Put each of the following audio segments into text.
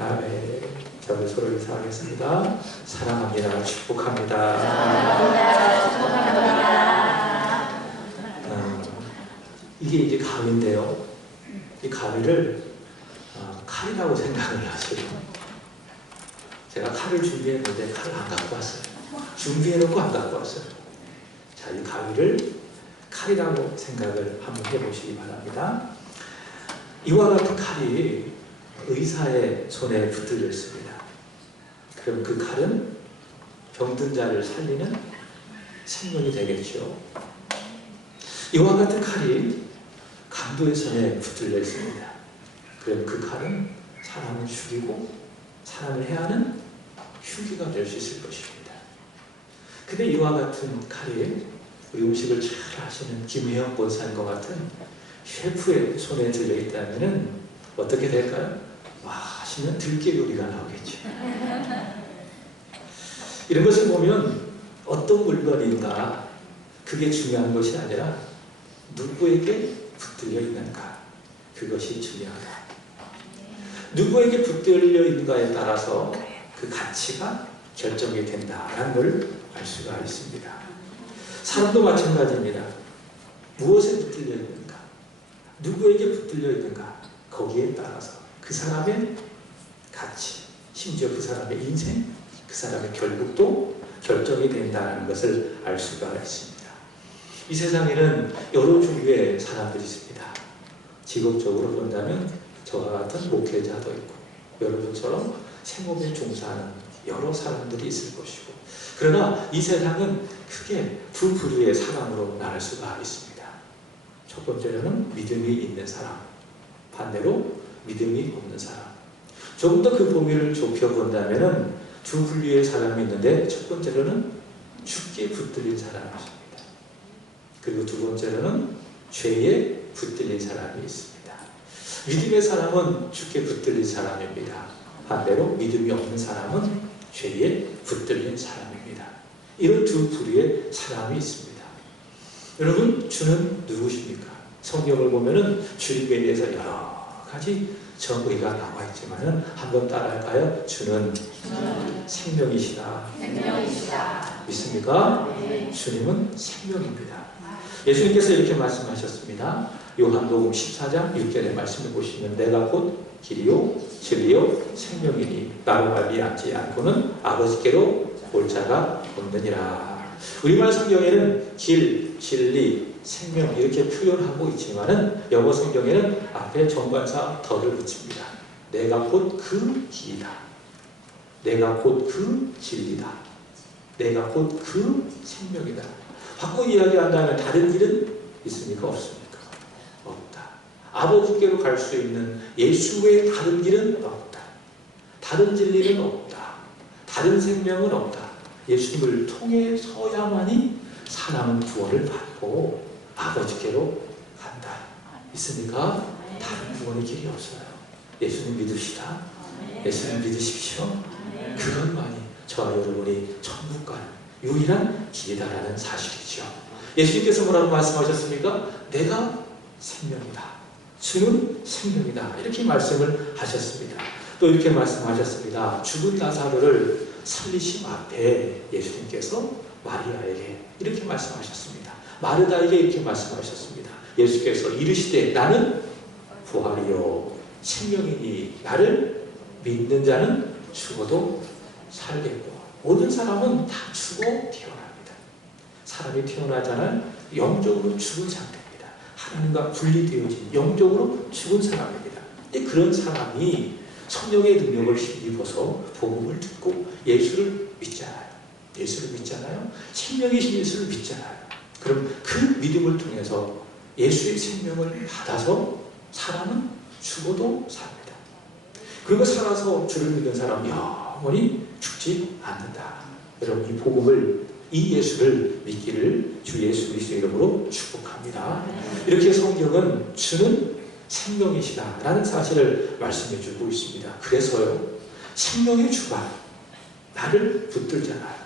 아멘. 저를 서로 인사하겠습니다. 사랑합니다. 축복합니다. 사랑합니다. 축복합니다. 이게 이제 가위인데요. 이 가위를 칼이라고 생각을 하세요. 제가 칼을 준비했는데 칼을 안 갖고 왔어요. 준비해놓고 안 갖고 왔어요. 자, 이 가위를 칼이라고 생각을 한번 해보시기 바랍니다. 이와 같은 칼이 의사의 손에 붙들려 있습니다. 그럼 그 칼은 병든 자를 살리는 생명이 되겠죠. 이와 같은 칼이 강도의 손에 붙들려 있습니다. 그럼 그 칼은 사람을 죽이고 사람을 해하는 흉기가 될 수 있을 것입니다. 근데 이와 같은 칼이 우리 음식을 잘 하시는 김혜영 권사님과 같은 셰프의 손에 들려있다면 어떻게 될까요? 맛있는 들깨 요리가 나오겠죠. 이런 것을 보면 어떤 물건인가 그게 중요한 것이 아니라 누구에게 붙들려 있는가 그것이 중요하다. 누구에게 붙들려 있는가에 따라서 그 가치가 결정이 된다는 걸 알 수가 있습니다. 사람도 마찬가지입니다. 무엇에 붙들려 있는가, 누구에게 붙들려 있는가, 거기에 따라서 그 사람의 가치, 심지어 그 사람의 인생, 그 사람의 결국도 결정이 된다는 것을 알 수가 있습니다. 이 세상에는 여러 종류의 사람들이 있습니다. 직업적으로 본다면 저와 같은 목회자도 있고 여러분처럼 생업에 종사하는 여러 사람들이 있을 것이고, 그러나 이 세상은 크게 두 부류의 사람으로 나눌 수가 있습니다. 첫 번째로는 믿음이 있는 사람, 반대로 믿음이 없는 사람. 조금 더 그 범위를 좁혀본다면 두 분류의 사람이 있는데, 첫 번째로는 죽게 붙들린 사람이 있습니다. 그리고 두 번째로는 죄에 붙들린 사람이 있습니다. 믿음의 사람은 죽게 붙들린 사람입니다. 반대로 믿음이 없는 사람은 죄에 붙들린 사람입니다. 이런 두 부류의 사람이 있습니다. 여러분, 주는 누구십니까? 성경을 보면은 주님에 대해서 여러 가지 정의가 나와 있지만은 한번 따라할까요? 주는 생명이시다. 믿습니까? 네. 주님은 생명입니다. 예수님께서 이렇게 말씀하셨습니다. 요한복음 14장 6절의 말씀을 보시면 내가 곧 길이요 진리요 생명이니 나로 말미암지 않고는 아버지께로 올 자가 없느니라. 우리말 성경에는 길, 진리, 생명 이렇게 표현하고 있지만은 영어 성경에는 앞에 정관사 더를 붙입니다. 내가 곧 그 길이다. 내가 곧 그 진리다. 내가 곧 그 생명이다. 바꿔 이야기한다면 다른 길은 있습니까? 없습니까? 없다. 아버지께로 갈 수 있는 예수 외에 다른 길은 없다. 다른 진리는 없다. 다른 생명은 없다. 예수님을 통해서야만이 사람은 구원을 받고 아버지께로 간다. 있습니까? 다른 구원의 길이 없어요. 예수님 믿으시다. 예수님 믿으십시오. 그것만이 저와 여러분이 천국 가는 유일한 길이다라는 사실이죠. 예수님께서 뭐라고 말씀하셨습니까? 내가 생명이다. 주는 생명이다. 이렇게 말씀을 하셨습니다. 또 이렇게 말씀하셨습니다. 죽은 나사로를 살리심 앞에 예수님께서 마리아에게 이렇게 말씀하셨습니다. 마르다에게 이렇게 말씀하셨습니다. 예수께서 이르시되 나는 부활이요 생명이니 나를 믿는 자는 죽어도 살겠고, 모든 사람은 다 죽어 태어납니다. 사람이 태어나자는 영적으로 죽은 상태입니다. 하나님과 분리되어진 영적으로 죽은 사람입니다. 근데 그런 사람이 성령의 능력을 힘입어서 복음을 듣고 예수를 믿잖아요. 예수를 믿잖아요. 생명이신 예수를 믿잖아요. 그럼 그 믿음을 통해서 예수의 생명을 받아서 사람은 죽어도 삽니다. 그리고 살아서 주를 믿는 사람은 영원히 죽지 않는다. 여러분, 이 복음을, 이 예수를 믿기를 주 예수 그리스도의 이름으로 축복합니다. 이렇게 성경은 주는 생명이시다라는 사실을 말씀해 주고 있습니다. 그래서요, 생명의 주가 나를 붙들잖아요.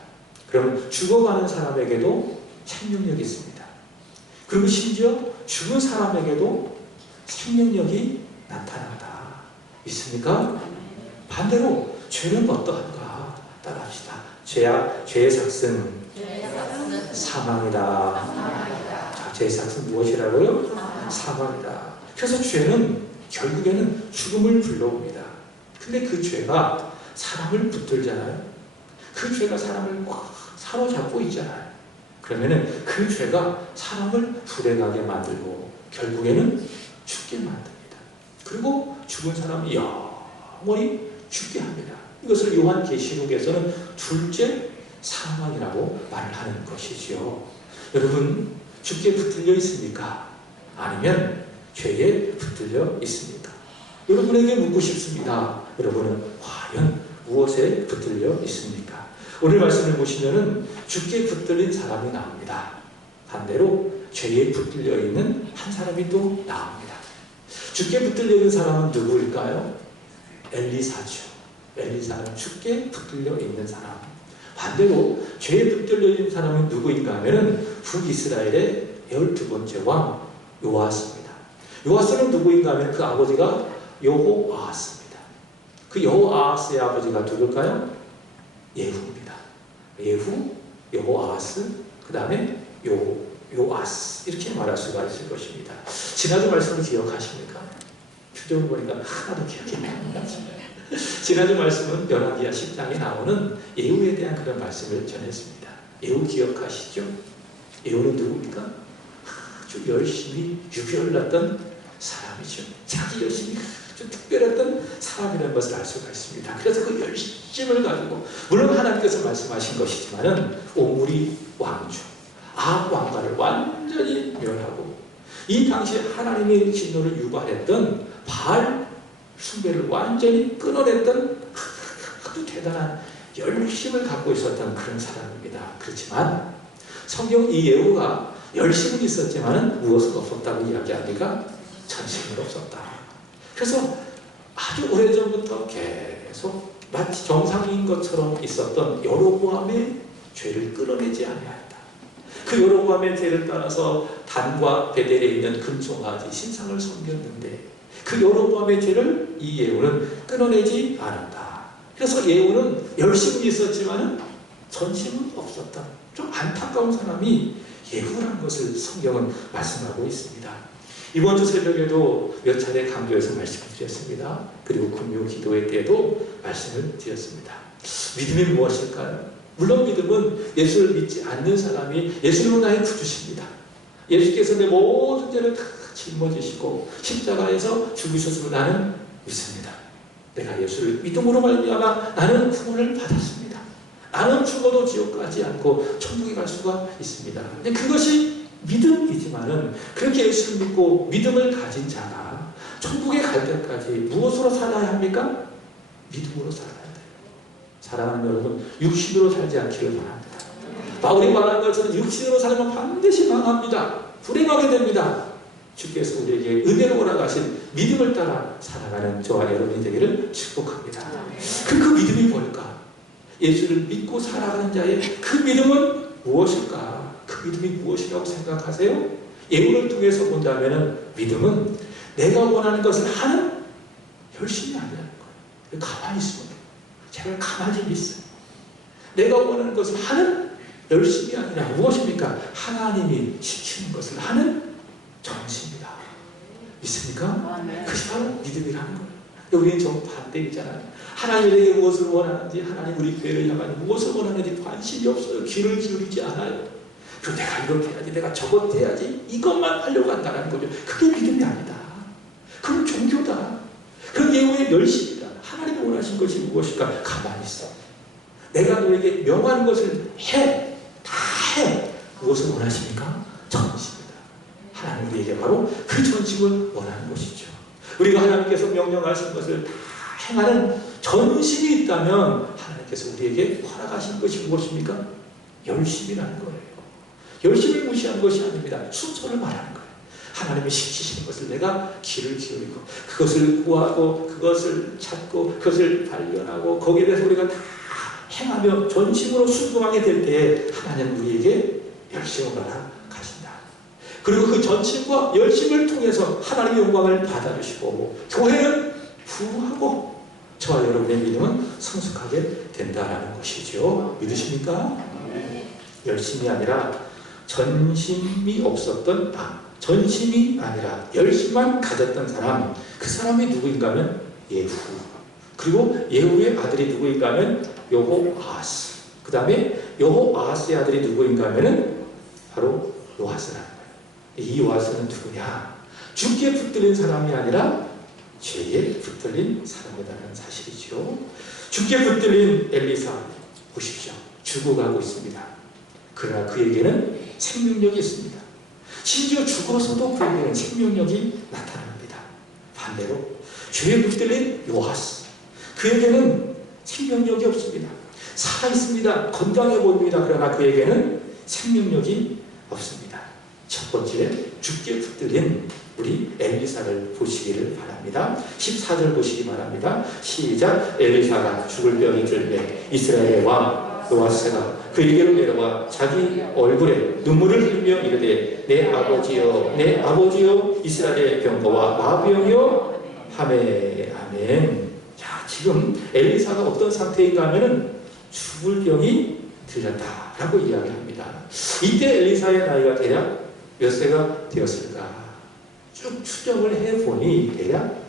그럼 죽어가는 사람에게도 생명력이 있습니다. 그리고 심지어 죽은 사람에게도 생명력이 나타난다. 있습니까? 반대로 죄는 어떠한가 따라합시다. 죄의 삭은 사망이다. 자, 죄의 삭은 무엇이라고요? 사망이다. 그래서 죄는 결국에는 죽음을 불러옵니다. 근데 그 죄가 사람을 붙들잖아요. 그 죄가 사람을 꽉 사로잡고 있잖아요. 그러면은 그 죄가 사람을 불행하게 만들고 결국에는 죽게 만듭니다. 그리고 죽은 사람이 영원히 죽게 합니다. 이것을 요한계시록에서는 둘째 사망이라고 말을 하는 것이지요. 여러분, 죽게 붙들려 있습니까? 아니면 죄에 붙들려 있습니까? 여러분에게 묻고 싶습니다. 여러분은 과연 무엇에 붙들려 있습니까? 오늘 말씀을 보시면은 죽게 붙들린 사람이 나옵니다. 반대로 죄에 붙들려 있는 한 사람이 또 나옵니다. 죽게 붙들려 있는 사람은 누구일까요? 엘리사죠. 엘리사는 죽게 붙들려 있는 사람. 반대로 죄에 붙들려 있는 사람은 누구인가 하면은 북이스라엘의 12번째 왕 요아스입니다. 요아스는 누구인가 하면 그 아버지가 여호아하스입니다. 그 여호아하스의 아버지가 누굴까요? 예후입니다. 예후, 여호아하스, 그 다음에 요아스, 이렇게 말할 수가 있을 것입니다. 지난주 말씀을 기억하십니까? 표정을 보니까 하나도 기억이 안 나죠. 지난주 말씀은 열왕기하 10장에 나오는 예후에 대한 그런 말씀을 전했습니다. 예후 기억하시죠? 예후는 누굽니까? 아주 열심히 유별났던 사람이죠. 자기 열심히 아주 특별했던 사람이라는 것을 알 수가 있습니다. 그래서 그 열심을 가지고, 물론 하나님께서 말씀하신 것이지만은 오므리 왕조, 아합 왕가를 완전히 멸하고, 이 당시에 하나님의 진노를 유발했던 바알 숭배를 완전히 끊어냈던 아주 대단한 열심을 갖고 있었던 그런 사람입니다. 그렇지만 성경 이 예후가 열심은 있었지만 무엇은 없었다고 이야기합니까? 전심은 없었다. 그래서 아주 오래전부터 계속 마치 정상인 것처럼 있었던 여로보암의 죄를 끌어내지 아니하였다. 그 여로보암의 죄를 따라서 단과 베델에 있는 금송아지 신상을 섬겼는데 그 여로보암의 죄를 이 예후는 끊어내지 않았다. 그래서 예후는 열심은 있었지만 전심은 없었다. 좀 안타까운 사람이 예후라는 것을 성경은 말씀하고 있습니다. 이번 주 새벽에도 몇 차례 강조해서 말씀을 드렸습니다. 그리고 금요 기도회 때도 말씀을 드렸습니다. 믿음이 무엇일까요? 물론 믿음은 예수를 믿지 않는 사람이 예수님은 나의 구주십니다. 예수께서 내 모든 죄를 다 짊어지시고 십자가에서 죽으셨음을 나는 믿습니다. 내가 예수를 믿음으로 말미암아 나는 구원을 받았습니다. 나는 죽어도 지옥 가지 않고 천국에 갈 수가 있습니다. 근데 그것이 믿음이지만은 그렇게 예수를 믿고 믿음을 가진 자가 천국에 갈 때까지 무엇으로 살아야 합니까? 믿음으로 살아야 돼요. 사랑하는 여러분, 육신으로 살지 않기를 바랍니다. 바울이 말하는 것처럼 육신으로 살면 반드시 망합니다. 불행하게 됩니다. 주께서 우리에게 은혜로 오라가신 믿음을 따라 살아가는 저와 여러분이 되기를 축복합니다. 그 믿음이 뭘까? 예수를 믿고 살아가는 자의 그 믿음은 무엇일까? 그 믿음이 무엇이라고 생각하세요? 예후를 통해서 본다면 믿음은 내가 원하는 것을 하는 열심이 아니라는 거예요. 가만히 있으면 제발 가만히 있어요. 내가 원하는 것을 하는 열심이 아니라 무엇입니까? 하나님이 시키는 것을 하는 전심이다. 믿습니까? 그것이 바로 믿음이라는 거예요. 우리는 정반대이잖아요. 하나님에게 무엇을 원하는지, 하나님 우리 교회를 향하여 무엇을 원하는지 관심이 없어요. 귀를 기울이지 않아요. 그리고 내가 이렇게 해야지, 내가 저것 해야지, 이것만 하려고 한다는 거죠. 그게 믿음이 아니다. 그건 종교다. 그건 예후의 열심이다. 하나님이 원하신 것이 무엇일까? 가만히 있어. 내가 너에게 명하는 것을 해. 다 해. 무엇을 원하십니까? 전심이다. 하나님 우리에게 바로 그 전심을 원하는 것이죠. 우리가 하나님께서 명령하신 것을 다 행하는 전심이 있다면 하나님께서 우리에게 허락하신 것이 무엇입니까? 열심이라는 거예요. 열심을 무시하는 것이 아닙니다. 순서를 말하는 거예요. 하나님이 시키시는 것을 내가 귀를 기울이고 그것을 구하고 그것을 찾고 그것을 발견하고 거기에 대해서 우리가 다 행하며 전심으로 순종하게 될 때에 하나님은 우리에게 열심을 허락하신다. 그리고 그 전심과 열심을 통해서 하나님의 영광을 받아주시고 교회는 부하고 저와 여러분의 믿음은 성숙하게 된다는 것이죠. 믿으십니까? 열심이 아니라 전심이 없었던 전심이 아니라 열심만 가졌던 사람, 그 사람이 누구인가 하면 예후. 그리고 예후의 아들이 누구인가 하면 여호아하스. 그 다음에 여호아하스의 아들이 누구인가 하면 바로 요아스라는 거예요. 이 요아스는 누구냐? 죽게 붙들린 사람이 아니라 죄에 붙들린 사람이라는 사실이죠. 죽게 붙들린 엘리사 보십시오. 죽어가고 있습니다. 그러나 그에게는 생명력이 있습니다. 심지어 죽어서도 그에게는 생명력이 나타납니다. 반대로 죄에 붙들린 요아스, 그에게는 생명력이 없습니다. 살아있습니다. 건강해 보입니다. 그러나 그에게는 생명력이 없습니다. 첫 번째, 죽게 붙들린 우리 엘리사를 보시기를 바랍니다. 14절 보시기 바랍니다. 시작. 엘리사가 죽을 병이 들매 이스라엘의 왕 요아스가 그에게로 내려와 자기 얼굴에 눈물을 흘리며 이르되 내 아버지여 내 아버지여 이스라엘의 병거와 마병이여 하매. 아멘. 자, 지금 엘리사가 어떤 상태인가 하면은 죽을 병이 들렸다라고 이야기합니다. 이때 엘리사의 나이가 대략 몇 세가 되었을까? 쭉 추정을 해보니 대략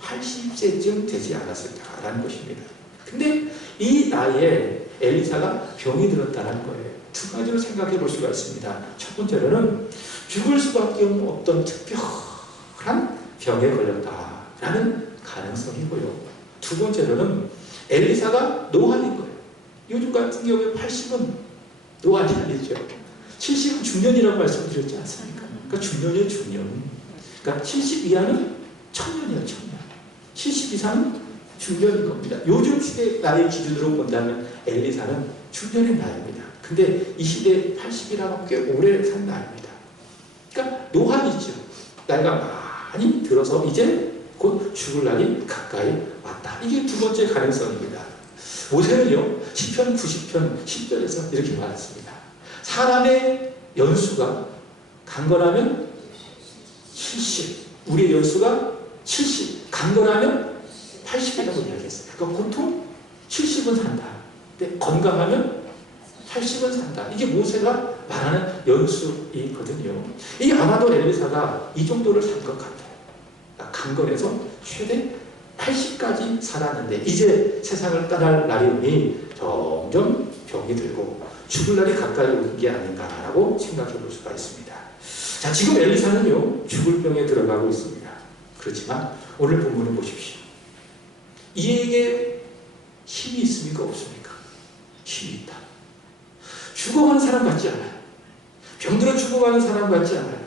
80세쯤 되지 않았을까라는 것입니다. 근데 이 나이에 엘리사가 병이 들었다는 거예요. 두 가지로 생각해 볼 수가 있습니다. 첫 번째로는 죽을 수밖에 없는 어떤 특별한 병에 걸렸다라는 가능성이고요. 두 번째로는 엘리사가 노안인 거예요. 요즘 같은 경우에 80은 노안이 아니죠. 70은 중년이라고 말씀드렸지 않습니까? 그러니까 중년이에요, 중년. 그러니까 70 이하는 청년이에요, 청년. 70 이상은 중년인 겁니다. 요즘 시대 나이 기준으로 본다면 엘리사는 중년의 나이입니다. 근데 이 시대 80이라고 꽤 오래 산 나이입니다. 그러니까 노안이죠. 나이가 많이 들어서 이제 곧 죽을 날이 가까이 왔다. 이게 두 번째 가능성입니다. 모세는요, 시편 90편 10절에서 이렇게 말했습니다. 사람의 연수가 강건하면 70, 우리의 연수가 70, 강건하면 80이라고 이야기했어요. 그러니까 보통 70은 산다. 근데 건강하면 80은 산다. 이게 모세가 말하는 연수이거든요. 이 아마도 엘리사가 이 정도를 산 것 같아요. 강건해서 최대 80까지 살았는데 이제 세상을 떠날 날이 오니 점점 병이 들고 죽을 날이 가까이 오는 게 아닌가라고 생각해 볼 수가 있습니다. 자, 지금 엘리사는요, 죽을 병에 들어가고 있습니다. 그렇지만 오늘 본문을 보십시오. 이에게 힘이 있습니까? 없습니까? 힘이 있다. 죽어가는 사람 같지 않아요. 병들어 죽어가는 사람 같지 않아요.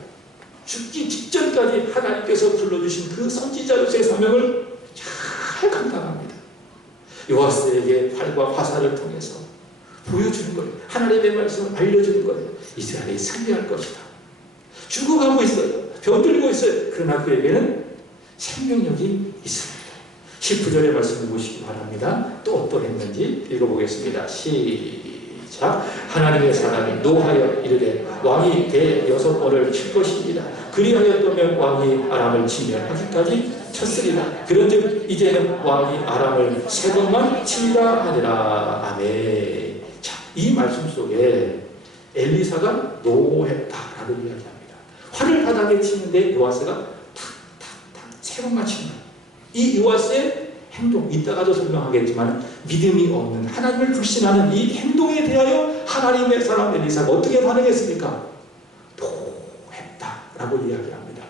죽기 직전까지 하나님께서 불러주신 그 선지자로서의 사명을 잘 감당합니다. 요아스에게 활과 화살을 통해서 보여주는 거예요. 하나님의 말씀을 알려주는 거예요. 이스라엘이 승리할 것이다. 죽어가고 있어요. 병들고 있어요. 그러나 그에게는 생명력이 있습니다. 19절의 말씀을 보시기 바랍니다. 또 어떠했는지 읽어보겠습니다. 시작. 하나님의 사람이 노하여 이르되 왕이 대6번을 칠 것입니다. 그리하였다면 왕이 아람을 치면하기까지 쳤으리라. 그런즉 이제는 왕이 아람을 3번만 치리라 하니라. 아멘. 자, 이 말씀 속에 엘리사가 노했다라고 이야기합니다. 활을 바닥에 치는데 요아스가 탁탁탁 3번만 칩니다. 이 요아스의 행동, 이따가도 설명하겠지만 믿음이 없는 하나님을 불신하는 이 행동에 대하여 하나님의 사람 엘리사가 어떻게 반응했습니까? 노했다라고 이야기합니다.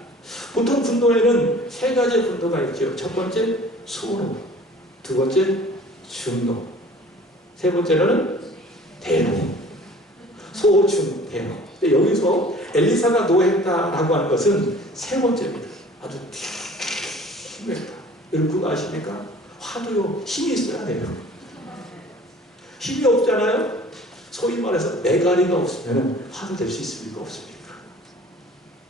보통 분노에는 3가지의 분노가 있죠. 첫 번째 소노, 두 번째 중노, 세 번째로는 대노. 소, 중, 대노. 근데 여기서 엘리사가 노했다라고 하는 것은 3번째입니다. 아주 심했다. 여러분 그거 아십니까? 화도요, 힘이 있어야 돼요. 힘이 없잖아요? 소위 말해서 매가리가 없으면 화도 낼 수 있습니까? 없습니까?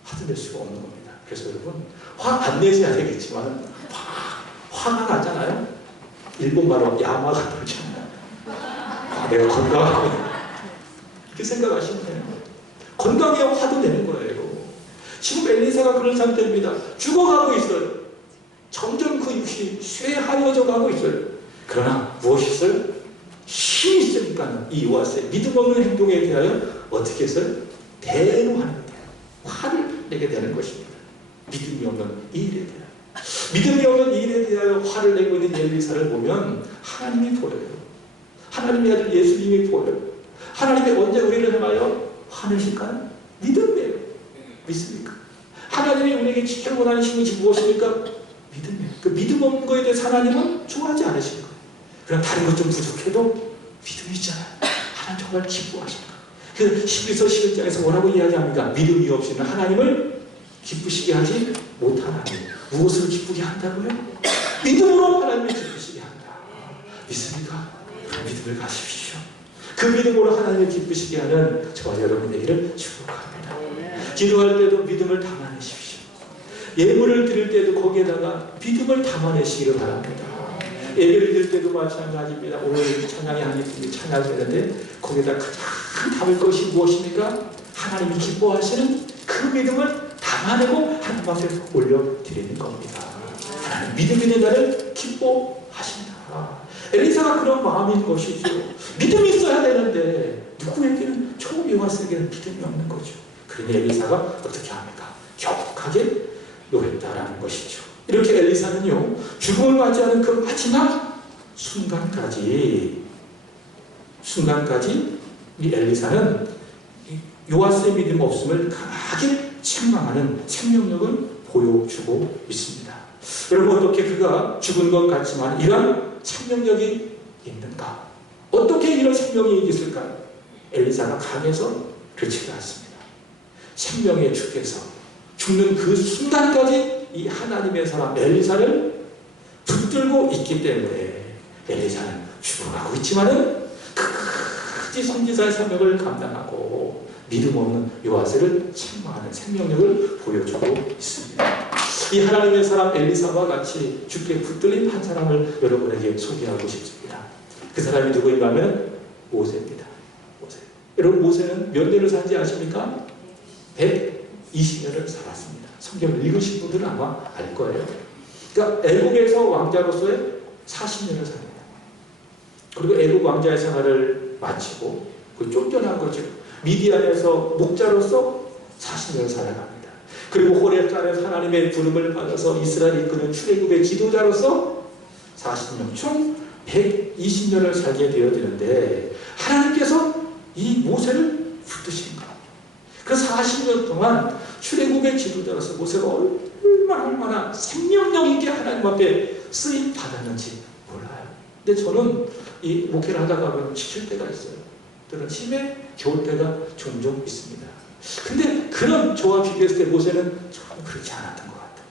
화도 낼 수가 없는 겁니다. 그래서 여러분, 화 안 내셔야 되겠지만, 화가 나잖아요? 일본말로 야마가 나잖아요. 아, 내가 건강하고 이렇게 생각하시면 돼요. 건강해야 화도 내는 거예요. 지금 엘리사가 그런 상태입니다. 죽어가고 있어요. 점점 그 육신이 쇠하여져 가고 있어요. 그러나 무엇이 있어요? 힘이 있으니까 이 요아스의 믿음 없는 행동에 대하여 어떻게 했어요? 대노하는 거예요. 화를 내게 되는 것입니다. 믿음이 없는 이 일에 대하여. 믿음이 없는 이 일에 대하여 화를 내고 있는 엘리사를 보면 하나님이 보여요. 하나님의 아들 예수님이 보여요. 하나님이 언제 우리를 향하여 화내실까요? 믿음이에요. 믿습니까? 하나님이 우리에게 지켜고 하는 힘이 무엇입니까? 믿음이에요. 그 믿음 없는 것에 대해서 하나님은 좋아하지 않으실 거예요. 그럼 다른 것 좀 부족해도 믿음이 있잖아요. 하나님 정말 기뻐하십니다. 그 11서 11장에서 뭐라고 이야기합니까? 믿음이 없이는 하나님을 기쁘시게 하지 못하나니. 무엇을 기쁘게 한다고요? 믿음으로 하나님을 기쁘시게 한다. 믿습니까? 그 믿음을 가십시오. 그 믿음으로 하나님을 기쁘시게 하는 저와 여러분 되기를 축복합니다. 기도할 때도 믿음을 담아내십시오. 예물을 드릴 때도 거기에다가 믿음을 담아내시기를 바랍니다. 예배를 드릴 때도 마찬가지입니다. 오늘 찬양이 한 입이 찬양되는데 거기에다 가장 담을 것이 무엇입니까? 하나님이 기뻐하시는 그 믿음을 담아내고 하나님 앞에 올려드리는 겁니다. 하나님 믿음이 있는 자를 기뻐하신다. 엘리사가 그런 마음인 것이죠. 믿음이 있어야 되는데 누구에게는 초요하스에게는 믿음이 없는 거죠. 그러니 엘리사가 어떻게 합니까? 격하게 노했다라는 것이죠. 이렇게 엘리사는요, 죽음을 맞이하는 그 마지막 순간까지 이 엘리사는 요아스의 믿음 없음을 강하게 책망하는 생명력을 보여주고 있습니다. 여러분, 어떻게 그가 죽은 것 같지만 이런 생명력이 있는가? 어떻게 이런 생명이 있을까요? 엘리사가 강해서 그렇지가 않습니다. 생명의 주께서 죽는 그 순간까지 이 하나님의 사람 엘리사를 붙들고 있기 때문에 엘리사는 죽어가고 있지만은 끝까지 선지자의 사명을 감당하고 믿음 없는 요아스를 책망하는 생명력을 보여주고 있습니다. 이 하나님의 사람 엘리사와 같이 죽게 붙들린 한 사람을 여러분에게 소개하고 싶습니다. 그 사람이 누구인가 하면 모세입니다. 모세. 여러분, 모세는 몇 년을 산지 아십니까? 120년을 살았습니다. 성경을 읽으신 분들은 아마 알 거예요. 그러니까 애국에서 왕자로서의 40년을 삽니다. 그리고 애국 왕자의 생활을 마치고 그 쫓겨난 거죠. 미디안에서 목자로서 40년을 살아갑니다. 그리고 호렙산에서 하나님의 부름을 받아서 이스라엘 이끄는 출애굽의 지도자로서 40년, 총 120년을 살게 되어지는데 하나님께서 이 모세를 붙드신 거예요. 그 40년 동안 출애굽의 지도자로서 모세가 얼마나 생명력 있게 하나님 앞에 쓰임 받았는지 몰라요. 근데 저는 이 목회를 하다가 보면 지칠 때가 있어요. 또는 힘에 겨울 때가 종종 있습니다. 근데 그런 저와 비교했을 때 모세는 전혀 그렇지 않았던 것 같아요.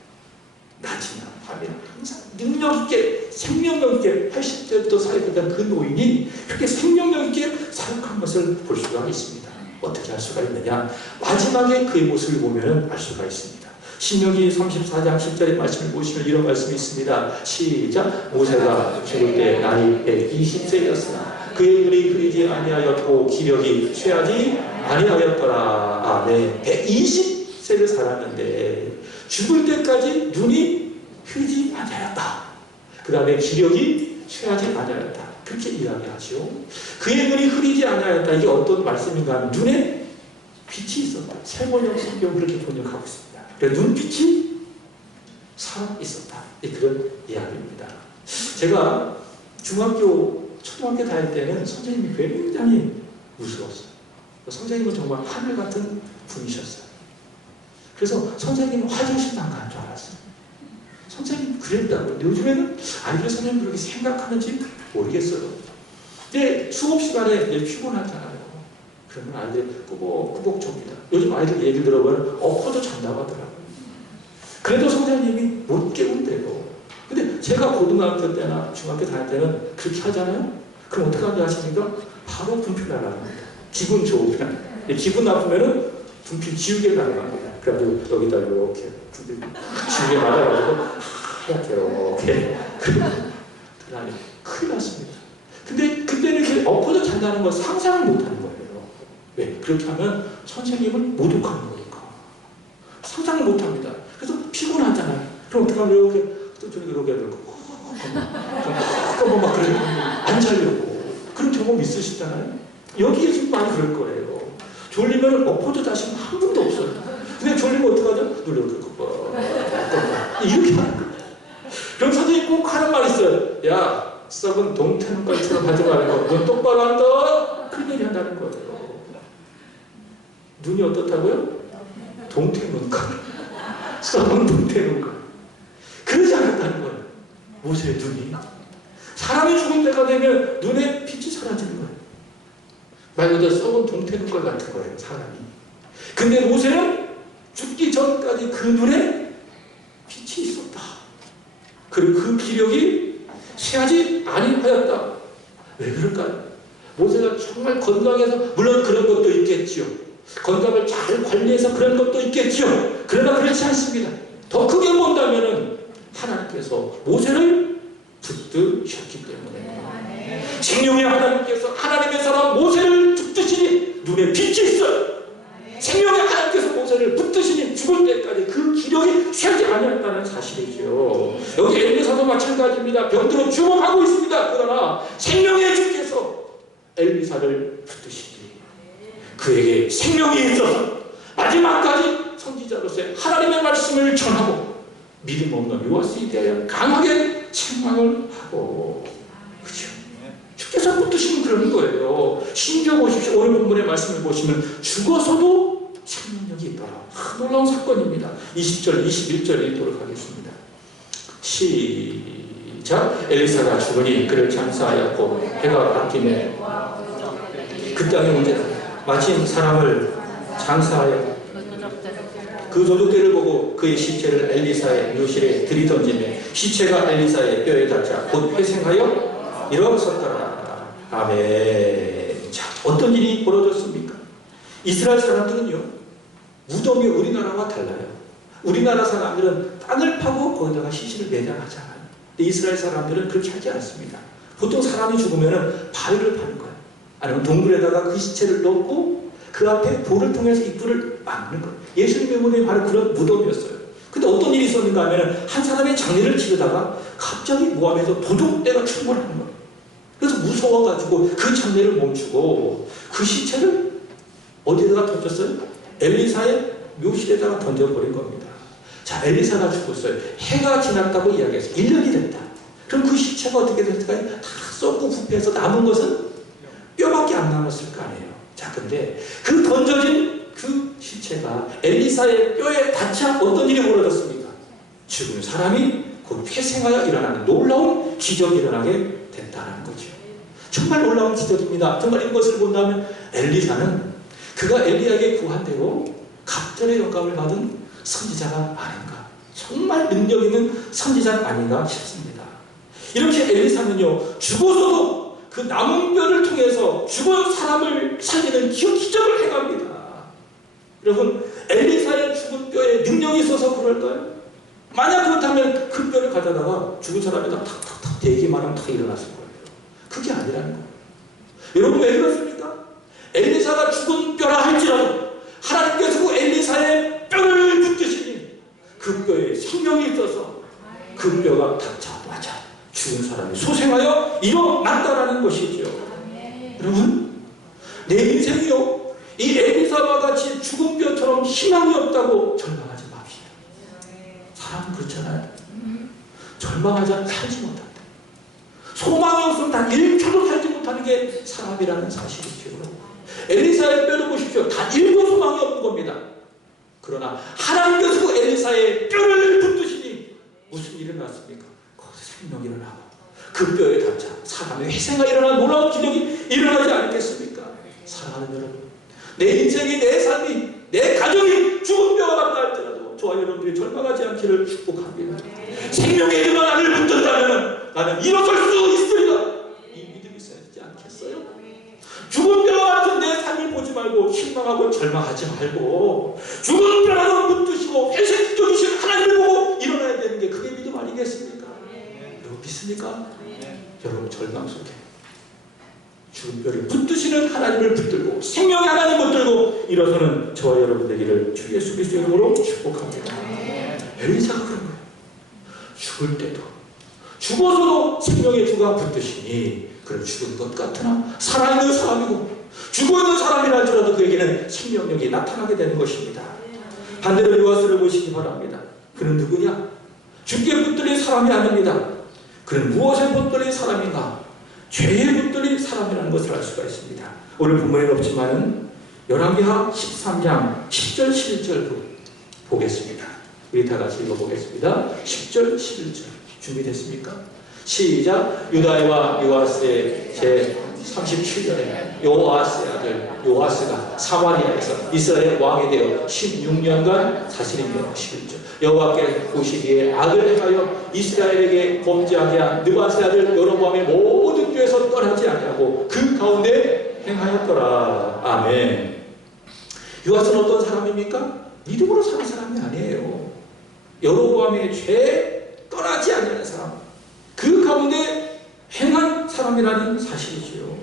낮이나 밤이나 항상 능력 있게 생명력 있게 80대부터 사역했던 그 노인이 그렇게 생명력 있게 사역한 것을 볼 수가 있습니다. 어떻게 할 수가 있느냐? 마지막에 그의 모습을 보면 알 수가 있습니다. 신명기 34장 10절의 말씀을 보시면 이런 말씀이 있습니다. 시작. 모세가 죽을 때 나이 120세였으나 그의 눈이 흐리지 아니하였고 기력이 쇠하지 아니하였더라. 아멘. 120세를 살았는데 죽을 때까지 눈이 흐리지 아니하였다. 그 다음에 기력이 쇠하지 아니하였다. 그렇게 이야기하죠. 그의 눈이 흐리지 아니하였다. 이게 어떤 말씀인가 하면 눈에 빛이 있었다. 세번역 성경 그렇게 번역하고 있습니다. 그래서 눈빛이 살아 있었다. 그런 이야기입니다. 제가 초등학교 다닐 때는 선생님이 굉장히 무서웠어요. 선생님은 정말 하늘 같은 분이셨어요. 그래서 선생님은 화장실만 간 줄 알았어요. 선생님 그랬다고요. 요즘에는 아이들 선생님 그렇게 생각하는지 모르겠어요. 근데 수업 시간에 피곤하잖아요. 그러면 아이들 꾸벅꾸벅 줍니다. 요즘 아이들 얘기 들어보면 엎어도 잔다고 하더라고요. 그래도 선생님이 못 깨운대요. 근데 제가 고등학교 때나 중학교 다닐 때는 그렇게 하잖아요. 그럼 어떻게 하는지 아십니까? 바로 분필 날아갑니다. 기분 좋으면. 기분 나쁘면은 분필 지우개 날아갑니다. 그래가지고 여기다 이렇게 분필 지우개 맞아가지고 하얗게 이렇게 그러니 큰일 났습니다. 근데 그때는 이렇게 엎어져 잔다는 걸 상상을 못하는 거예요. 왜? 그렇게 하면 선생님을 모독하는 거니까. 상상을 못합니다. 그래서 피곤하잖아요. 그럼 어떻게 하면 이렇게 또 저기 이렇게 들고 막 그래 안 자려고 그런 경험 있으시잖아요. 여기에 지금 많이 그럴 거예요. 졸리면 엎어져 자시는 한 분도 없어요. 근데 졸리면 어떡하죠? 눌러 이렇게 하는 거예요. 그럼 선생님이 꼭 하는 말이 있어요. 야, 썩은 동태눈깔처럼 하지 말고 눈 똑바로 한다. 그런 얘기 한다는 거예요. 눈이 어떻다고요? 동태눈깔. 썩은 동태눈깔. 그러지 않았다는 거예요. 모세의 눈이. 사람이 죽을 때가 되면 눈에 빛이 사라지는 거예요. 말 그대로 썩은 동태눈깔 같은 거예요. 사람이. 근데 모세는 죽기 전까지 그 눈에 빛이 있었다. 그리고 그 기력이 쇠하지 아니하였다. 왜 그럴까요? 모세가 정말 건강해서 물론 그런 것도 있겠지요. 건강을 잘 관리해서 그런 것도 있겠지요. 그러나 그렇지 않습니다. 더 크게 본다면은 하나님께서 모세를 붙드셨기 때문에 생명의 하나님께서 하나님의 사람 모세를 붙드시니 눈에 빛이 있어요. 생명의 하나님께서 모세를 붙드시니 죽을 때까지 그 기력이 쇠하지 아니었다는 사실이죠. 여기 엘리사도 마찬가지입니다. 병들어 죽어가고 있습니다. 그러나 생명의 주께서 엘리사를 붙드시니 그에게 생명이 있어서 마지막까지 선지자로서의 하나님의 말씀을 전하고 믿음 없는 요아스에 대하여 강하게 책망을 하고 그렇죠. 주께서 붙드시면 그러는 거예요. 심지어 보십시오. 오늘 본문의 말씀을 보시면 죽어서도 생명력이 있더라. 놀라운 사건입니다. 20절, 21절 읽도록 하겠습니다. 시작. 엘리사가 죽으니 그를 장사하였고 해가 바뀌네. 그 땅의 문제다. 마침 사람을 장사하여 그 도둑들을 보고 그의 시체를 엘리사의 묘실에 들이던지며 시체가 엘리사의 뼈에 닿자 곧 회생하여 일어섰더라. 아멘. 자, 어떤 일이 벌어졌습니까? 이스라엘 사람들은요, 무덤이 우리나라와 달라요. 우리나라 사람들은 땅을 파고 거기다가 시신을 매장하잖아요. 근데 이스라엘 사람들은 그렇게 하지 않습니다. 보통 사람이 죽으면 바위를 파는 거예요. 아니면 동굴에다가 그 시체를 넣고 그 앞에 돌을 통해서 입구를 막는 거예요. 예수님의 무덤이 바로 그런 무덤이었어요. 근데 어떤 일이 있었는가 하면 한 사람의 장례를 치르다가 갑자기 모함에서 도둑떼가 출몰하는 거예요. 그래서 무서워가지고 그 장례를 멈추고 그 시체를 어디에다가 던졌어요? 엘리사의 묘실에다가 던져버린 겁니다. 자, 엘리사가 죽었어요. 해가 지났다고 이야기했어요. 1년이 됐다. 그럼 그 시체가 어떻게 됐을까요? 다 썩고 부패해서 남은 것은 뼈밖에 안 남았을 거 아니에요. 자, 근데 그 던져진 그 시체가 엘리사의 뼈에 닿자 어떤 일이 벌어졌습니까? 죽은 사람이 곧 회생하여 일어나는 놀라운 기적이 일어나게 됐다는 거죠. 정말 놀라운 기적입니다. 정말 이것을 본다면 엘리사는 그가 엘리야에게 구한 대로 갑절의 영감을 받은 선지자가 아닌가. 정말 능력 있는 선지자가 아닌가 싶습니다. 이렇게 엘리사는요, 죽어서도 그 남은 뼈를 통해서 죽은 사람을 살리는 기적을 행합니다. 여러분, 엘리사의 죽은 뼈에 능력이 있어서 그럴까요? 만약 그렇다면 그 뼈를 가져다가 죽은 사람에다 탁탁탁 대기만 하면 다 일어났을 거예요. 그게 아니라는 거예요. 여러분, 왜 그렇습니까? 엘리사가 죽은 뼈라 할지라도 하나님께서 그 엘리사의 뼈를 붙드시니 그 뼈에 생명이 있어서 그 뼈가 닿자마자 죽은 사람이 소생하여 일어났다라는 것이죠. 여러분, 내 인생이요, 이 엘리사와 같이 죽은 뼈처럼 희망이 없다고 절망하지 맙시다. 사람은 그렇잖아요. 절망하지 않으면 살지 못한다. 소망이 없으면 단 1초도 살지 못하는 게 사람이라는 사실이죠. 엘리사의 뼈를 보십시오. 단 1도 소망이 없는 겁니다. 그러나 하나님께서 그 엘리사의 뼈를 붙드시니 무슨 일이 일어났습니까? 거기서 생명이 일어나고 그 뼈에 닿자 사람의 회생가 일어나는 놀라운 기적이 일어나지 않겠습니까? 사랑하는 여러분, 내 인생이, 내 삶이, 내 가정이 죽은 뼈와 같다 할지라도 저와 여러분들이 절망하지 않기를 축복합니다. 생명의 이름과 나를 붙든다면 나는 일어설 수 있으리라. 이 믿음이 있어야 되지 않겠어요? 죽은 뼈와 같은 내 삶을 보지 말고 실망하고 절망하지 말고 죽은 뼈라도 붙드시고 회생시켜주신 하나님을 보고 일어나야 되는 게 그게 믿음 아니겠습니까? 여러분 믿습니까? 여러분 절망 속에 죽은 뼈를 붙드시는 하나님을 붙들고 생명의 하나님을 붙들고 일어서는 저와 여러분 되기를 주 예수 그리스도의 이름으로 축복합니다. 엘리사가 그런 거예요. 죽을 때도 죽어서도 생명의 주가 붙드시니 그는 죽은 것 같으나 살아있는 사람이고 죽어있는 사람이라 할지라도 그에게는 생명력이 나타나게 되는 것입니다. 반대로 요아스를 보시기 바랍니다. 그는 누구냐? 죽게 붙들린 사람이 아닙니다. 그는 무엇에 붙들린 사람인가? 죄에 붙들린 사람이라는 것을 알 수가 있습니다. 오늘 본문에는 없지만은 열왕기하 13장 10절 11절 보겠습니다. 우리 다 같이 읽어보겠습니다. 10절 11절 준비됐습니까? 시작. 유다와 요아스의 제 37년에 요아스의 아들 요아스가 사마리아에서 이스라엘 왕이 되어 16년간 다스리며 11절. 여호와께 보시기에 악을 행하여 이스라엘에게 범죄하게 한 느바세 아들 여로보암의 모든 죄에서 떠나지 아니하고 그 가운데 행하였더라. 아멘. 요아스는 어떤 사람입니까? 믿음으로 사는 사람이 아니에요. 여로보암의 죄에 떠나지 않는 사람, 그 가운데 행한 사람이라는 사실이지요.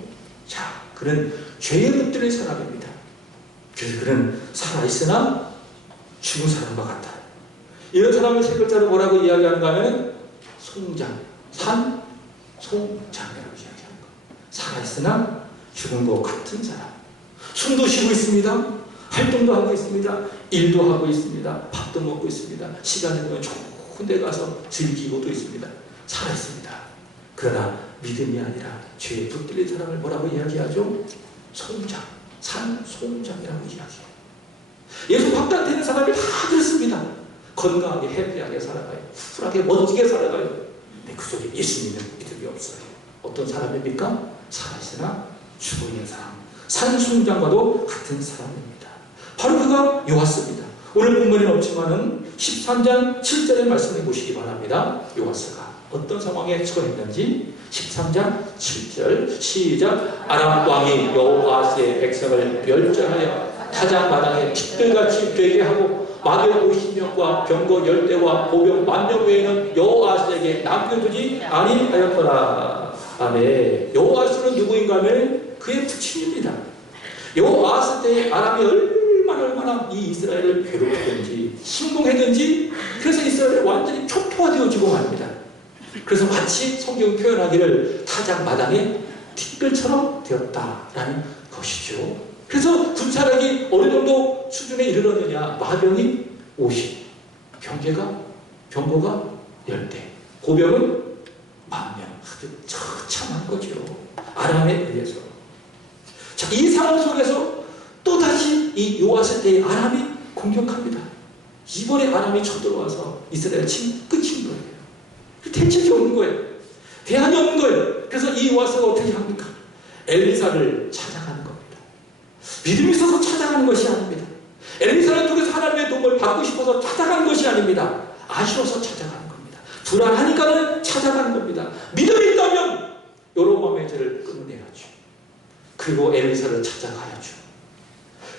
자, 그는 죄에 붙들린 사람입니다. 그래서 그는 살아있으나 죽은 사람과 같다. 이런 사람을 세 글자로 뭐라고 이야기하는가 하면 송장, 산, 송장이라고 이야기하는 거. 살아있으나 죽은 것 같은 사람. 숨도 쉬고 있습니다. 활동도 하고 있습니다. 일도 하고 있습니다. 밥도 먹고 있습니다. 시간이 되면 좋은 데 가서 즐기고도 있습니다. 살아있습니다. 그러나 믿음이 아니라 죄에 붙들린 사람을 뭐라고 이야기하죠? 송장, 산 송장이라고 이야기해요. 예수 확단되는 사람이 다 그렇습니다. 건강하게 해피하게 살아가요. 쿨하게 멋지게 살아가요. 근데 그 속에 예수님은 믿음이 없어요. 어떤 사람입니까? 살아있으나 죽어있는 사람. 산송장과도 같은 사람입니다. 바로 그가 요아스입니다. 오늘 본문에는 없지만은 13장 7절의 말씀을 보시기 바랍니다. 요아스가 어떤 상황에 처했는지 13장 7절 시작. 아람 왕이 여호아스의 백성을 멸절하여 타작 마당에 핏들같이 되게 하고 마병 50명과 병거 10대와 보병 10,000명 외에는 여호아스에게 남겨두지 아니하였더라. 아멘. 여호아스는 누구인가 하면 그의 부친입니다. 여호아스 때에 아람이 얼마나 이 이스라엘을 괴롭히든지 침공했든지 그래서 이스라엘이 완전히 초토화되어지고 맙니다. 그래서 마치 성경 표현하기를 타작 마당에 티끌처럼 되었다라는 것이죠. 그래서 군사력이 어느 정도 수준에 이르렀느냐. 마병이 50, 병거가 10대, 보병은 10,000명. 아주 처참한 거죠. 아람에 의해서. 자, 이 상황 속에서 또다시 이 요아스 때의 아람이 공격합니다. 이번에 아람이 쳐들어와서 이스라엘 끝인 거예요. 대책이 없는 거예요. 대안이 없는 거예요. 그래서 이 요아스가 어떻게 합니까? 엘리사를 찾아가는 겁니다. 믿음이 있어서 찾아가는 것이 아닙니다. 엘리사를 통해서 하나님의 도움을 받고 싶어서 찾아가는 것이 아닙니다. 아쉬워서 찾아가는 겁니다. 불안하니까는 찾아가는 겁니다. 믿음이 있다면 여로보암의 죄를 끊어내야죠. 그리고 엘리사를 찾아가야죠.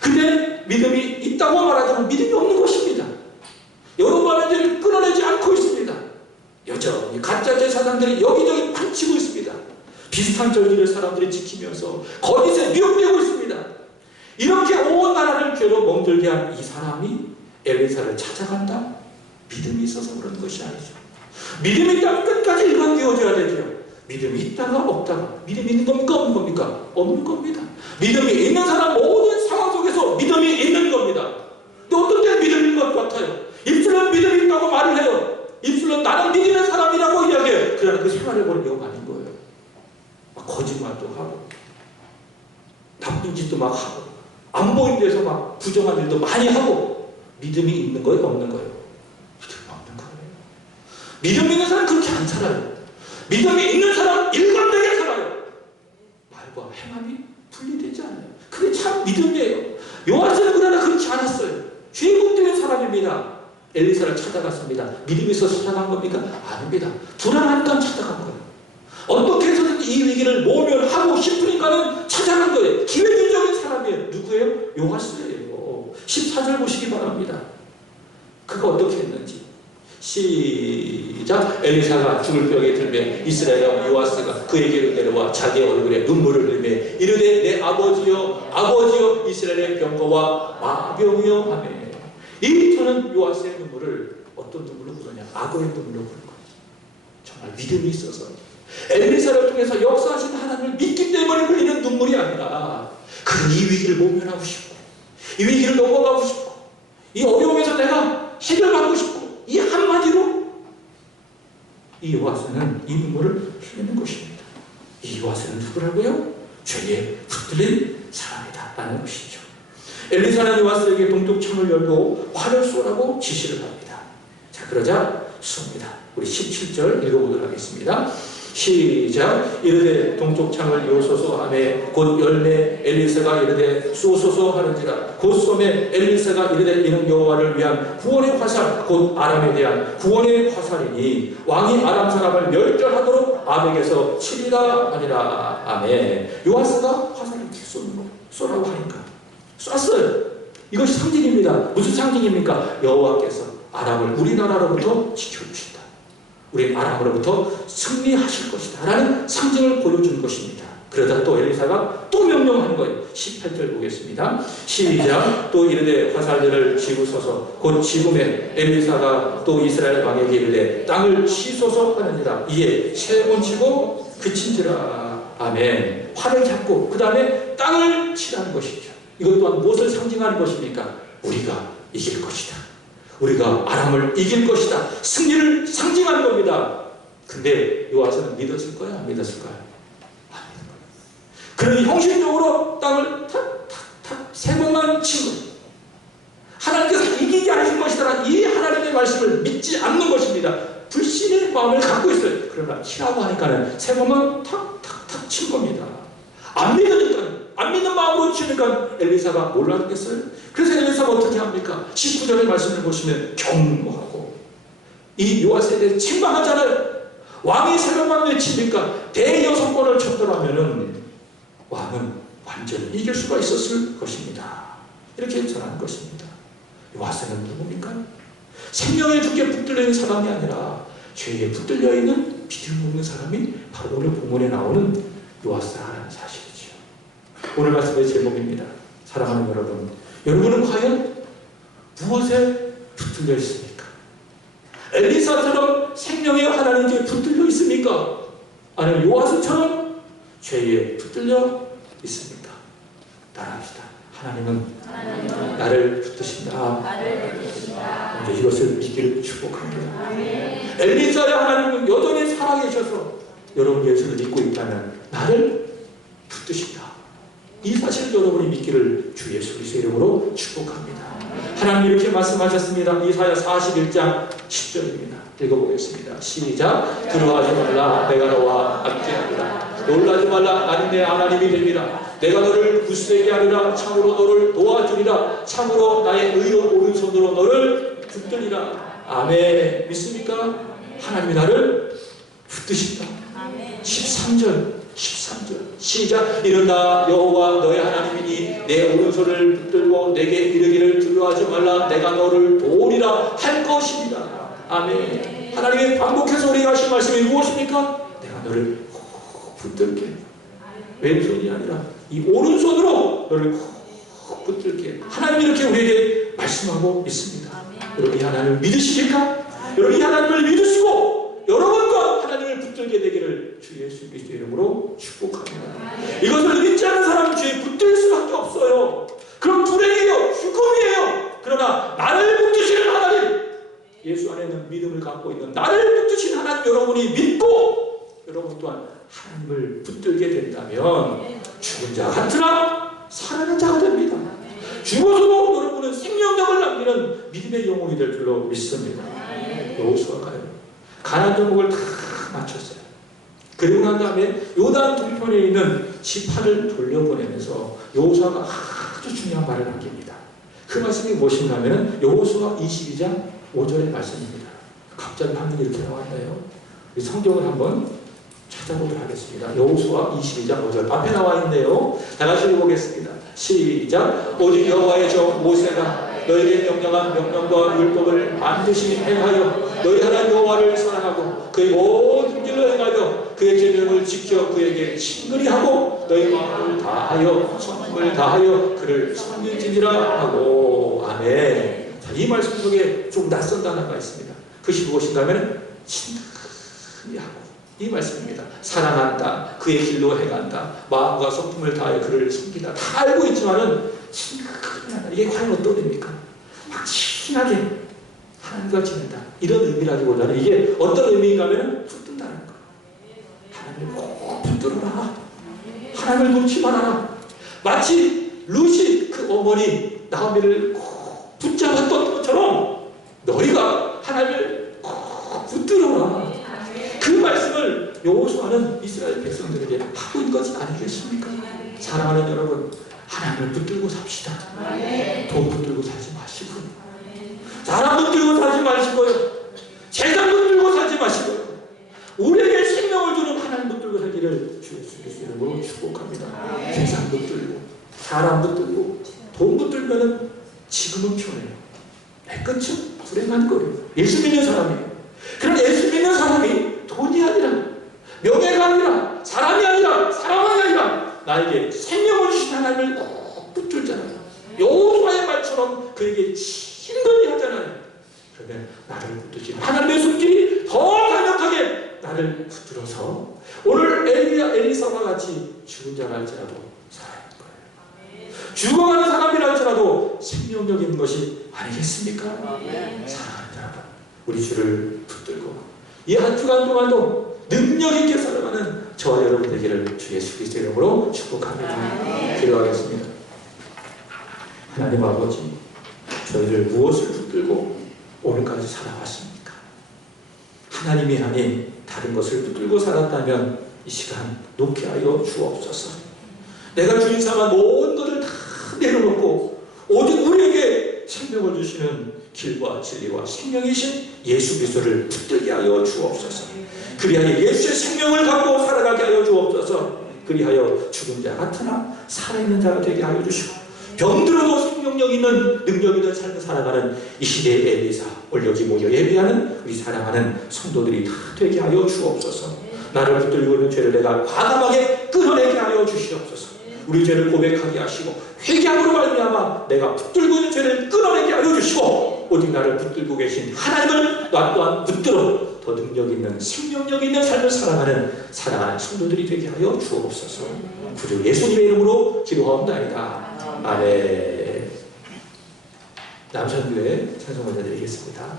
근데 믿음이 있다고 말하지만 믿음이 없는 것입니다. 여로보암의 죄를 끊어내지 않고 있습니다. 여전히 가짜 제사장들이 여기저기 판치고 있습니다. 비슷한 절기를 사람들이 지키면서 거짓에 미혹되고 있습니다. 이렇게 온 나라를 죄로 멍들게 한 이 사람이 엘리사를 찾아간다? 믿음이 있어서 그런 것이 아니죠. 믿음이 있다면 끝까지 일관되어져야 되죠. 믿음이 있다가 없다가. 믿음이 있는 겁니까? 없는 겁니까? 없는 겁니다. 믿음이 있는 사람 모든 상황 속에서 믿음이 있는 겁니다. 근데 어떤 때는 믿음인 것 같아요. 입술로 믿음이 있다고 말을 해요. 입술로 나는 믿는 사람이라고 이야기해요. 그러나 그 생활을 보려고 하는 거예요. 막 거짓말도 하고 나쁜 짓도 막 하고 안 보이는 데서 막 부정한 일도 많이 하고. 믿음이 있는 거예요? 없는 거예요? 믿음이 없는 거예요. 믿음 있는 사람은 그렇게 안 살아요. 믿음이 있는 사람은 일관되게 살아요. 말과 행함이 분리되지 않아요. 그게 참 믿음이에요. 요아스는 그러나 그렇지 않았어요. 죄에 붙들린 사람입니다. 엘리사를 찾아갔습니다. 믿음이 있어서 찾아간 겁니까? 아닙니다. 불안하니까 찾아간 거예요. 어떻게 해서든 이 위기를 모면하고 싶으니까는 찾아간 거예요. 기회주의적인 사람이에요. 누구예요? 요아스예요. 14절 보시기 바랍니다. 그가 어떻게 했는지. 시작. 엘리사가 죽을 벽에 들매 이스라엘 왕 요아스가 그에게로 내려와 자기 얼굴에 눈물을 흘리며 이르되 내 아버지여 이스라엘의 병거와 마병이여 하매. 이 저는 요아스의 눈물을 어떤 눈물로 부르냐? 악어의 눈물로 부른 거예요. 정말 믿음이 있어서 엘리사를 통해서 역사하신 하나님을 믿기 때문에 흘리는 눈물이 아니라 그는 이 위기를 모면하고 싶고 이 위기를 넘어가고 싶고 이 어려움에서 내가 해결받고 싶고 이 한마디로 이 요아스는 이 눈물을 흘리는 것입니다. 이 요아스는 누구라고요? 죄에 붙들린 사람이다 라는 것이죠. 엘리사는 요아스에게 동쪽창을 열고 화를 쏘라고 지시를 합니다. 자, 그러자 쏩니다. 우리 17절 읽어보도록 하겠습니다. 시작. 이르되 동쪽 창을 여소서 하매 곧 열매 엘리사가 이르되 쏘소서 하는지라. 곧 쏘매 엘리사가 이르되 이는 여호와를 위한 구원의 화살 곧 아람에 대한 구원의 화살이니 왕이 아람 사람을 멸절하도록 아벡에서 치리라 하니라. 아멘. 요아스가 화살을 쏘라고 하니까 쐈어요. 이것이 상징입니다. 무슨 상징입니까? 여호와께서 아람을 우리나라로부터 지켜주신다. 우리 아람으로부터 승리하실 것이다 라는 상징을 보여주는 것입니다. 그러다 또 엘리사가 또 명령하는 거예요. 18절 보겠습니다. 시작. 또 이르되 화살들을 집으소서. 곧 집음에 엘리사가 또 이스라엘 왕에게 이르되 땅을 치소서 하느니라. 이에 세 번 치고 그친지라. 아멘. 활을 잡고 그 다음에 땅을 치라는 것이죠. 이것 또한 무엇을 상징하는 것입니까? 우리가 이길 것이다. 우리가 아람을 이길 것이다. 승리를 상징하는 겁니다. 근데 요아스는 믿었을 거야? 안 믿었을 거야? 안 믿는 거야. 그러니 형식적으로 땅을 탁탁탁 세 번만 친 거예요. 하나님께서 이기게 하실 것이다. 이 하나님의 말씀을 믿지 않는 것입니다. 불신의 마음을 갖고 있어요. 그러나 치라고 하니까는 세 번만 탁탁탁 친 겁니다. 안 믿으니까, 안 믿는 마음으로 치니까 엘리사가 몰랐겠어요? 그래서 엘리사가 어떻게 합니까? 19절의 말씀을 보시면 경고하고 이 요아스에 대해 책망하잖아요. 왕이 세 번만 외치니까 대여섯번을 쳤더라면은 왕은 완전히 이길 수가 있었을 것입니다. 이렇게 전하는 것입니다. 요아스는 누굽니까? 생명의 주께 붙들려 있는 사람이 아니라 죄에 붙들려 있는 믿음 없는 사람이 바로 오늘 본문에 나오는 요아스라는 사실이죠. 오늘 말씀의 제목입니다. 사랑하는 여러분, 여러분은 과연 무엇에 붙들려 있습니까? 엘리사처럼 생명의 하나님께 붙들려 있습니까? 아니면 요아스처럼 죄에 붙들려 있습니까? 따라합시다. 하나님은 나를 붙드신다. 먼저 이것을 믿기를 축복합니다. 엘리사의 하나님은 여전히 살아계셔서 여러분 예수를 믿고 있다면 나를 붙드신다. 이 사실을 여러분이 믿기를 주 예수 그리스도의 이름으로 축복합니다. 하나님 이렇게 말씀하셨습니다. 이사야 41장 10절입니다. 읽어보겠습니다. 시작. 두려워하지 말라. 내가 너와 함께하리라. 놀라지 말라. 나는 내 하나님이 됩니다. 내가 너를 굳세게 하리라. 참으로 너를 도와주리라. 참으로 나의 의로운 오른손으로 너를 붙들리라. 아멘. 믿습니까? 하나님이 나를 붙드신다. 13절 시작. 이는 나 여호와 너의 하나님이니 내 오른손을 붙들고 내게 이르기를 두려워하지 말라. 내가 너를 도우리라 할 것이니라. 아멘. 하나님의 반복해서 우리가 하신 말씀이 무엇입니까? 내가 너를 붙들게. 왼손이 아니라 이 오른손으로 너를 붙들게. 하나님이 이렇게 우리에게 말씀하고 있습니다. 여러분 이 하나님을 믿으십니까? 여러분 이 하나님을 믿으시고 여러분과 하나님을 붙들게 되기를 주 예수 그리스도의 이름으로 축복합니다. 이것을 믿지 않는 사람은 주에 붙들 수밖에 없어요. 그럼 불행이에요. 죽음이에요. 그러나 나를 붙드시는 하나님, 예수 안에 있는 믿음을 갖고 있는 나를 붙드신 하나님 여러분이 믿고 여러분 또한 하나님을 붙들게 된다면 죽은 자 같으나 살아난 자가 됩니다. 죽어서도 여러분은 생명력을 남기는 믿음의 영혼이 될 줄로 믿습니다. 여호수아가요. 가나안 정복을 다 마쳤어요. 그리고 난 다음에 요단 동편에 있는 지파를 돌려보내면서 여호수아가 아주 중요한 말을 남깁니다. 그 말씀이 무엇이냐면 여호수아 22장 5절의 말씀입니다. 갑자기 하늘이 이렇게 나왔나요? 이 성경을 한번 찾아보도록 하겠습니다. 여호수아 22장 5절 앞에 나와 있네요. 다 같이 읽어보겠습니다. 시작. 오직 여호와의 종 모세가 너희에게 명령한 명령과 율법을 반드시 행하여 너희 하나님 여호와를 사랑하고 그의 모든 길을 행하여 그의 계명을 지켜 그에게 친근히 하고 너희 마음을 다하여 성품을 다하여 그를 섬길지니라 하고. 아멘. 자, 이 말씀 속에 좀 낯선 단어가 있습니다. 그것이 무엇인가 하면 친근히 승리하고 이 말씀입니다. 사랑한다. 그의 길로 행한다. 마음과 성품을 다해 그를 섬기다. 다 알고 있지만은 친근하다. 이게 과연 어떤 의미입니까? 확신하게 하나님과 지낸다. 이런 의미라기보다는 이게 어떤 의미인가 하면 붙든다는 거. 하나님을 꼭 붙들어라. 하나님을 놓지 말아라. 마치 루시 그 어머니 나오미를 꼭 붙잡았던 것처럼 너희가 하나님을 꼭 붙들어라. 그 말씀을 여호수아는 이스라엘 백성들에게 하고 있는 것이 아니겠습니까? 사랑하는 여러분, 하나님을 붙들고 삽시다. 돈 붙들고 살지 마시고, 사람 붙들고 살지 마시고요, 재산 붙들고 살지 마시고요, 우리에게 생명을 주는 하나님 붙들고 살기를 주 예수 그리스도의 이름으로 축복합니다. 재산 붙들고, 사람 붙들고, 돈 붙들면은 지금은 편해요. 끝은 불행한 거예요. 예수 믿는 사람이에요. 그럼 예수 믿는 사람이 돈이 아니라, 명예가 아니라, 사람이 아니라, 사랑이 아니라 나에게 생명을 주신 하나님을 꼭 붙들잖아요. 여호수아의 말처럼 그에게 친근히 하잖아요. 그러면 나를 붙드시는 하나님의 손길이 더 강력하게 나를 붙들어서 오늘 엘리사와 같이 죽은 자라 할지라도 살아있는 거예요. 죽어가는 사람이라 할지라도 생명력 있는 것이 아니겠습니까? 사랑하는 여러분, 우리 주를 붙들고 이 한 주간 동안도 능력 있게 살아가는 저와 여러분 되기를 주 예수 그리스도의 이름으로 축복합니다. 기도하겠습니다. 하나님 아버지, 저희를 무엇을 붙들고 오늘까지 살아왔습니까? 하나님이 아닌 다른 것을 붙들고 살았다면 이 시간 놓게 하여 주옵소서. 내가 주인 삼아 모든 것을 다 내려놓고 오직 우리에게 생명을 주시는 길과 진리와 생명이신 예수 그리스도를 붙들게 하여 주옵소서. 그리하여 예수의 생명을 갖고 살아가게 하여 주옵소서. 그리하여 죽은 자 같으나 살아있는 자가 되게 하여 주시고 병들어도 생명력 있는 능력 있는 삶을 살아가는 이 시대의 엘리사 올여기 모여 예배하는 우리 사랑하는 성도들이 다 되게 하여 주옵소서. 나를 붙들고 있는 죄를 내가 과감하게 끊어내게 하여 주시옵소서. 우리 죄를 고백하게 하시고 회개함으로 말미암아 내가 붙들고 있는 죄를 끊어내게 하여 주시고 오직 나를 붙들고 계신 하나님을 나 또한 붙들어 더 능력 있는 생명력 있는 삶을 살아가는 사랑하는 성도들이 되게 하여 주옵소서. 구주 예수님의 이름으로 기도하옵나이다. 아멘. 남성교회 찬송 먼저 드리겠습니다.